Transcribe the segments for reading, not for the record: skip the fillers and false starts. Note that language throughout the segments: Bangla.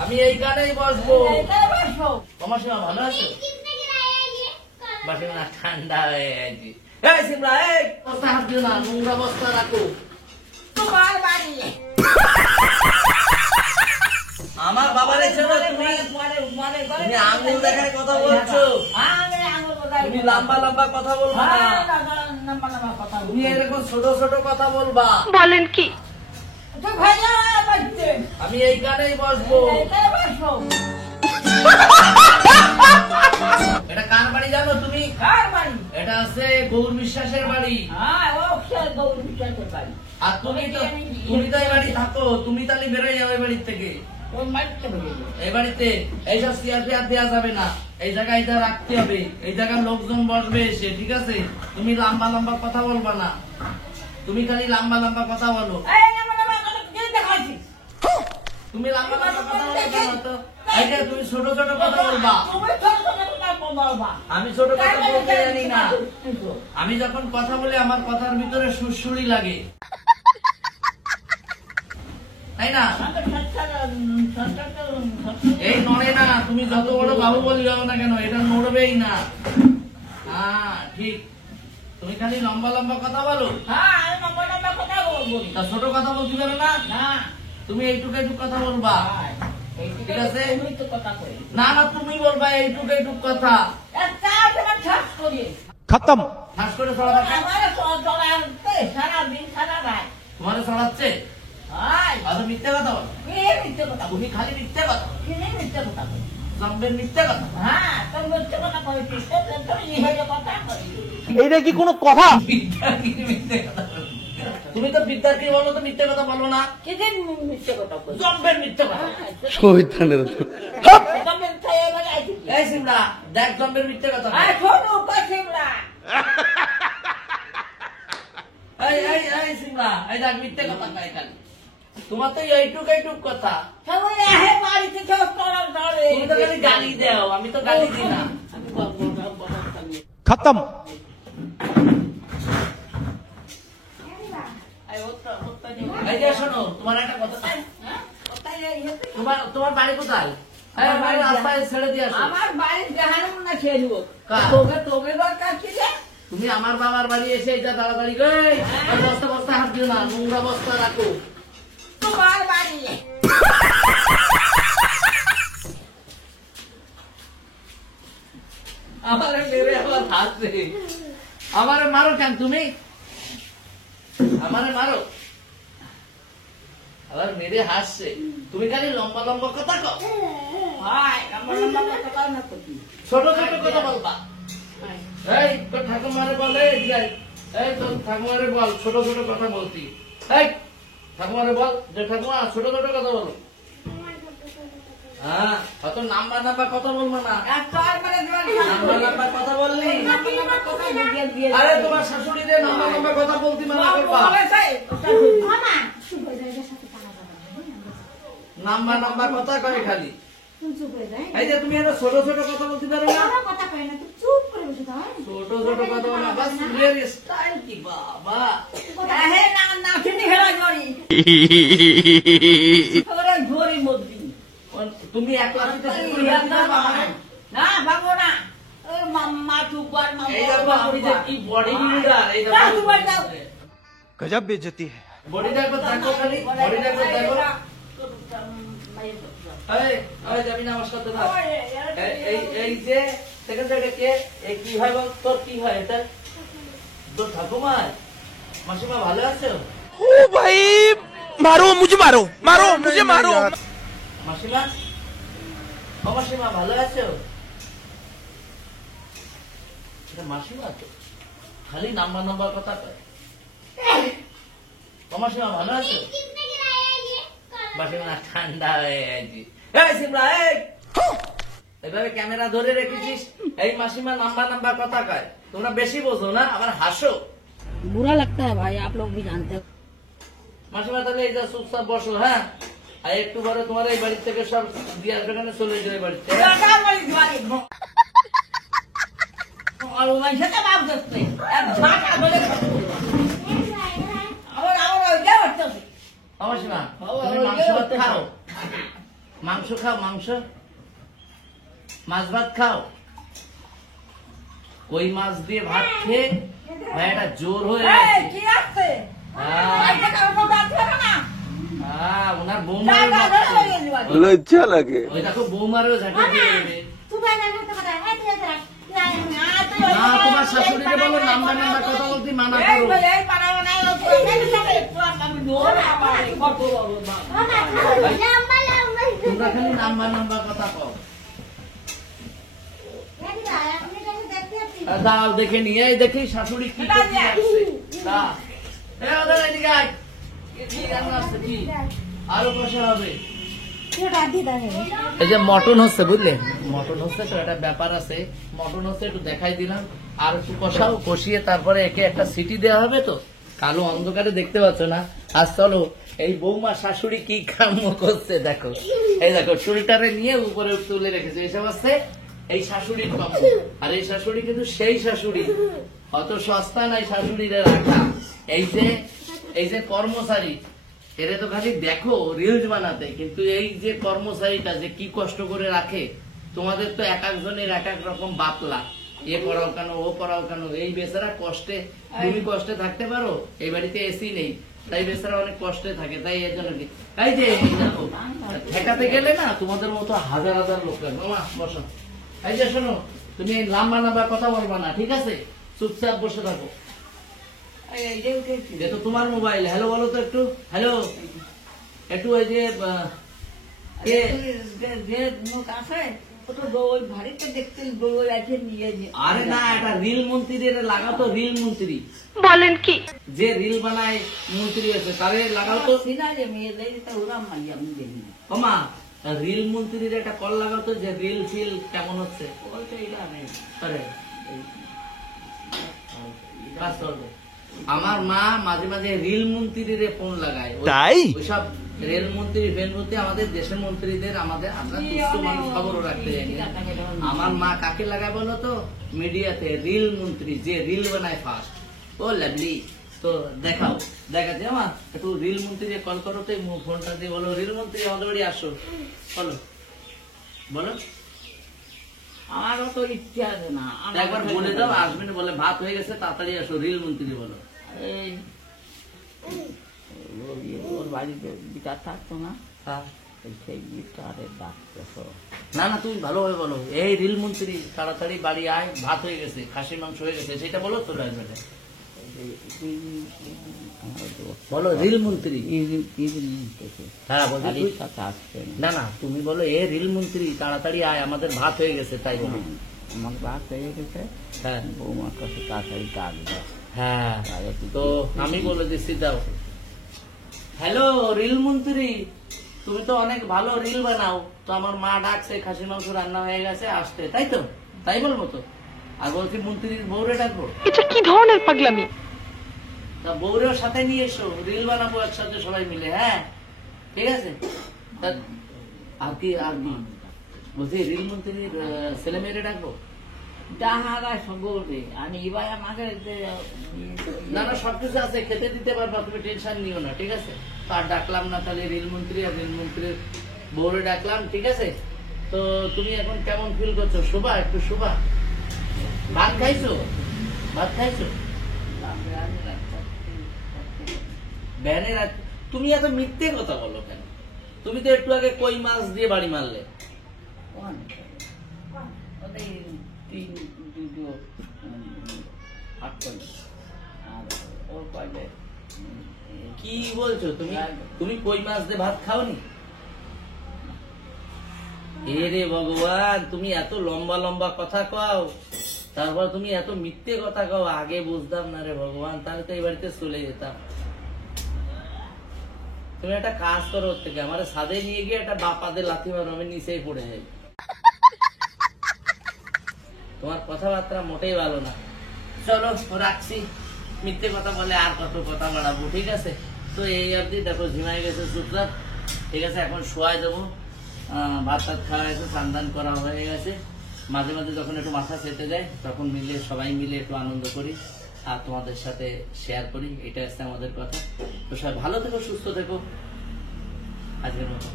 আমি এইখানেই বসবো। মাসিমা ভালো আছে? মাসিমা ঠান্ডা হয়ে গেছে। এই সিমরা, এই বস্তা হাত দিও না, নোংরা বস্তা রাখো। তোমার বাড়ি আমার বাবার এসে তুমি আঙুল দেখায় কথা বলছো। তুমি লম্বা লম্বা কথা বলবা না, তুমি এরকম ছোট ছোট কথা বলবা। বলেন কি? আমি এইখানেই বসবো। এটা কার বাড়ি জানো তুমি? এটা আছে গৌর বিশ্বাসের বাড়ি। আর তুমি তো এই বাড়ি থাকো, তুমি তাহলে বেরোয় যাও এই বাড়ির থেকে। এই বাড়িতে এইসব চেয়ার ফেয়ার দেওয়া যাবে না, এই জায়গায় এটা রাখতে হবে, এই জায়গায় লোকজন বসবে এসে, ঠিক আছে? তুমি লম্বা লম্বা কথা বলবা না, তুমি খালি লম্বা লম্বা কথা বলো। তুমি লম্বা লম্বা কথা বলবা না তো, এইটা তুমি ছোট ছোট কথা বলবা। আমি ছোট কথা বলতে জানি না, আমি যখন কথা বলি আমার কথার ভিতরে সুরসুরি লাগে, তাই না? এই নড়ে না, তুমি যত বড় বাবু বলি যাও না কেন, এটা নড়বেই না। হ্যাঁ ঠিক, তুমি খালি লম্বা লম্বা কথা বলো। তা ছোট কথা বলতে পারো না? তুমি এইটুকু এইটুক কথা বলবা, ঠিক আছে? না না, তুমি বলবা এইটুক এইটুক কথা। খতম। ঠাস করে ছড়াচ্ছে, তোমারে ছড়াচ্ছে। মিথ্যে কথা বল, তুমি খালি মিথ্যে কথা, জম্বের মিথ্যে কথা। এইটা কি কোনো কথা? মিথ্যে কথা বলো। তুমি তো বিদ্যার কি বলো, তো মিথ্যে কথা বলো না, জম্বের মিথ্যে কথা। এই সিমরা দেখ, জম্বের মিথ্যে কথা। এই সিমরা, এই দেখ মিথ্যে কথা কয় খালি। তোমার তো এইটুক এইটুক কথা, তুমি তো খালি গালি দাও, আমি তো গালি দিই না। খতম। এই যে শোনো, তোমার একটা কথা, তোমার বাড়ি কোথায়? রাস্তায় ছেড়ে দিয়ে আসো। আমার বাড়ি জাহানুম না ছেড়ে দিব, কার? তোকে দরকার ছিল। তুমি আমার বাবার বাড়ি এসে এটা তাড়াতাড়ি বস্তা বস্তা হাত দিও না, নোংরা বস্তা রাখো। তোমার বাড়ি আমার মেরে আবার হাসছে। আমারে মারো কেন তুমি? আমারে মারো, আবার মেরে হাসছে। তুমি খালি লম্বা লম্বা কথা কও, ছোট ছোট কথা বলবা। এই তোর ঠাকুমারে বলে, এই তোর ঠাকুমারে বল ছোট ছোট কথা বলতি। এই ঠাকুমারে বল যে ঠাকুমা ছোট ছোট কথা বলো। হ্যাঁ, অত নাম্বা নাম্বা কথা বলবো না, নাম্বা নাম্বা কথা বললি আরে তোমার শাশুড়িদের নাম্বা নাম্বা কথা বলতে মানা করবা। নাম্বা নাম্বা কথা কয় খালি। এই যে তুমি একটা ছোট ছোট কথা বলতে পারো না, ছোট ছোট কথা বলো না, বাস মেয়ের স্টাইল কি বাবা। তুমি একলা না ভাবো না, মাম্মা চুপার এই দেখো আমি যে কি বডি বিল্ডার, এই দেখো गजब बेइज्जती है। বডি দেখো, দেখো খালি বডি দেখো, দেখো। এই যাবি না আমার সাথে থাক। এই যে সেকেন্ডারি কে, এই কি হয় বল, তোর কি হয় এটা? তোর ঠাকুমা মাসিমা ভালো আছো? ओ भाई मारो मुझे, मारो मारो मुझे, मारो। মাসিমা, ও মাসিমা ভালো আছো? এটা মাসিমা তো খালি নাম্বার নাম্বার কথা কয়। ও মাসিমা ভালো আছো? মাসিমা ঠান্ডা হয়ে গেছে। এই সিমরা, এই এভাবে ক্যামেরা ধরে রেখেছিস, এই মাসিমা নাম্বার নাম্বার কথা কয়। তোমরা বেশি বোঝো না, আবার হাসো। बुरा लगता है भाई, आप लोग भी जानते हो। মাসিমা তাহলে এই যে চুপচাপ বসো, হ্যাঁ? আর একটু পরে তোমার এই বাড়ি থেকে সব দিয়ে আসবে, কেন চলে যাবে বাড়িতে। और वो वैसे तो बाप दोस्त है, अब भाषा बोले और क्या बच्चों से মাসিমা তুমি মাংস ভাত খাও? মাংস খাও, মাংস, মাছ ভাত খাও। কই মাছ দিয়ে ভাত খেয়ে ভাইটা জোর হয়ে এই, গেছে। কি আসছে? হ্যাঁ, আজকে কারো কোনো ডাক থাকে না? হ্যাঁ, ওনার যা, বৌমারও যা, ডাকছে। ধরে নিয়ে যাবো আজকে। লজ্জা লাগে। ওই দেখো বৌমারও ঝাঁটে দিয়ে দেবে। না, তোমার শাশুড়িকে বলো নাম্বার নাম্বার কথা বলতে মানা এই করো। বলে, এই পাড়ায় নাই, ও তো এই সাথে একটু আমি দৌড়ে আমার এই কত বড় বাপ। তোমরা খালি নাম্বার নাম্বার কথা কও। দাও দেখে নিয়ে, এই দেখি শাশুড়ি কি করতে যাচ্ছে। দাও। এই ওদের এদিকে আয়। কি রান্না আসছে কি? আরো কষা হবে। এই যে মটন হচ্ছে বুঝলে, মটন হচ্ছে তো একটা ব্যাপার আছে। মটন হচ্ছে একটু দেখাই দিলাম, আর একটু কষাও, কষিয়ে তারপরে একে একটা সিটি দেওয়া হবে তো। কালো অন্ধকারে দেখতে পাচ্ছ না। আর চলো এই বৌমা শাশুড়ি কি কাম্য করছে দেখো। এই দেখো চুলটারে নিয়ে উপরে তুলে রেখেছে, এসব আছে এই শাশুড়ির কাম্য। আর এই শাশুড়ি কিন্তু সেই শাশুড়ি, অত সস্তা নাই শাশুড়িরে রাখা। এই যে কর্মচারী, এরা তো খালি দেখো রিলস বানাতে, কিন্তু এই যে কর্মচারীটা যে কি কষ্ট করে রাখে। তোমাদের তো এক একজনের এক এক রকম বাতলা, এ পড়াও কেন ও পড়াও কেন। এই বেচারা কষ্টে, তুমি কষ্টে থাকতে পারো, এই বাড়িতে এসি নেই, তাই বেচারা অনেক কষ্টে থাকে। তাই এর জন্য কি এই যে দেখো ঠেকাতে গেলে না তোমাদের মতো হাজার হাজার লোক লাগবে। মা বসো। এই যে শোনো, তুমি এই লাম্বা লাম্বা কথা বলবা না, ঠিক আছে? চুপচাপ বসে থাকো। এই যে উঠেছি। এটা তো তোমার মোবাইল। হ্যালো বলো তো একটু। হ্যালো, একটু ওই যে কে? যে মুখ আছে, ও তো দৌড় ভারীতে দেখতে দৌড় আছে নিয়ে নিয়ে। আরে না, এটা রিল মন্ত্রী লাগাতো। রিল মন্ত্রী বলেন কি? যে রিল বানায় মন্ত্রী আছে, তারে লাগাও তো। সিনারে মেয়েদের তো ওরা মাই আমি দেখি না। ওমা, রিল মন্ত্রীর একটা কল লাগাও তো, যে রিল ফিল কেমন হচ্ছে। বলতে এটা নেই। আরে কাজ করবে। আমার মা মাঝে মাঝে রিল মন্ত্রীর ফোন লাগায়। তাই? ওইসব রেল মন্ত্রী ফেল মন্ত্রী আমাদের দেশের মন্ত্রীদের আমাদের আমরা তুচ্ছ মানুষ খবরও রাখতে যাই না। আমার মা কাকে লাগায় বলো তো? মিডিয়াতে রিল মন্ত্রী, যে রিল বানায় ফার্স্ট। ও লাভলি। তো দেখাও, দেখাচ্ছে আমার একটু রিল মন্ত্রী কল করো তো, ফোনটা দিয়ে বলো রিল মন্ত্রী আমাদের বাড়ি আসো। বলো বলো, আমারও তো ইচ্ছা আছে না। একবার বলে দাও আসবেন, বলে ভাত হয়ে গেছে তাড়াতাড়ি আসো, রিল মন্ত্রী বলো। এই ওর বাড়িতে বিচার থাকতো না, হ্যাঁ। সেই বিচারে ডাকতেছো। না না, তুমি ভালোভাবে বলো, এই রিল মন্ত্রী তাড়াতাড়ি বাড়ি আয়, ভাত হয়ে গেছে, খাসির মাংস হয়ে গেছে, সেটা বলো তো। রাজবাড়ি বলো রিল মন্ত্রী। হ্যাঁ বলছি তুই- সাথে আসছেন না না, তুমি বলো এ রিল মন্ত্রী তাড়াতাড়ি আয়, আমাদের ভাত হয়ে গেছে, তাই বলো। আমার বাস হয়ে গেছে, হ্যাঁ বৌমার কাছে তাড়াতাড়ি ডাক দাও। হ্যাঁ, তো আমি বলে দিচ্ছি, দাও। হ্যালো রিল মন্ত্রী, তুমি তো অনেক ভালো রিল বানাও, তো আমার মা ডাকছে, খাসির মাংস রান্না হয়ে গেছে, আসতে, তাই তো? তাই বলবো তো। আর বলছি মন্ত্রীর বউরে ডাকবো, এটা কি ধরনের পাগলামি? তা বউরেও সাথে নিয়ে এসো, রিল বানাবো একসাথে সবাই মিলে। হ্যাঁ ঠিক আছে। আর কি বলছি রিল মন্ত্রীর ছেলে মেয়েরে ডাকবো। যাহারা সকলে আমি এবার আমাকে না না, সবকিছু আছে, খেতে দিতে পারবা, তুমি টেনশন নিও না, ঠিক আছে? তো আর ডাকলাম না তাহলে রিল মন্ত্রী আর রিল মন্ত্রীর বউরে ডাকলাম, ঠিক আছে? তো তুমি এখন কেমন ফিল করছো? শোভা, একটু শোভা, ভাত খাইছো? ভাত খাইছো? ভ্যানে তুমি এত মিথ্যে কথা বলো কেন? তুমি তো একটু আগে কই মাছ দিয়ে বাড়ি মারলে। কি বলছো তুমি? তুমি কই মাছ দিয়ে ভাত খাওনি? এরে ভগবান, তুমি এত লম্বা লম্বা কথা কও, তারপর তুমি এত মিথ্যে কথা কও। আগে বুঝতাম না রে ভগবান, তাহলে তো এই বাড়িতে চলে যেতাম। তুমি একটা কাজ করো, ওর থেকে আমার ছাদে নিয়ে গিয়ে একটা বাপাদের লাথি মারো, আমি নিচেই পড়ে যাই। তোমার কথাবার্তা মোটেই ভালো না। চলো রাখছি, মিথ্যে কথা বলে আর কত কথা বাড়াবো, ঠিক আছে? তো এই অবধি দেখো ঝিমাই গেছে চুপচাপ, ঠিক আছে? এখন শোয়াই দেবো, ভাত টাত খাওয়া গেছে, স্নান করা হয়ে গেছে। মাঝে মাঝে যখন একটু মাথা চেতে যায়, তখন মিলে সবাই মিলে একটু আনন্দ করি আর তোমাদের সাথে শেয়ার করি, এটা হচ্ছে আমাদের কথা। তো সবাই ভালো থেকো, সুস্থ থেকো, আজকের মতো।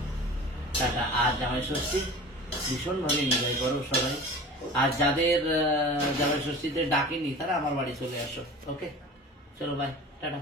টাটা। আর জামাই ষষ্ঠী ভীষণ ভাবে এনজয় করো সবাই। আর যাদের জামাই ষষ্ঠীতে ডাকিনি তারা আমার বাড়ি চলে আসো। ওকে, চলো বাই, টাটা।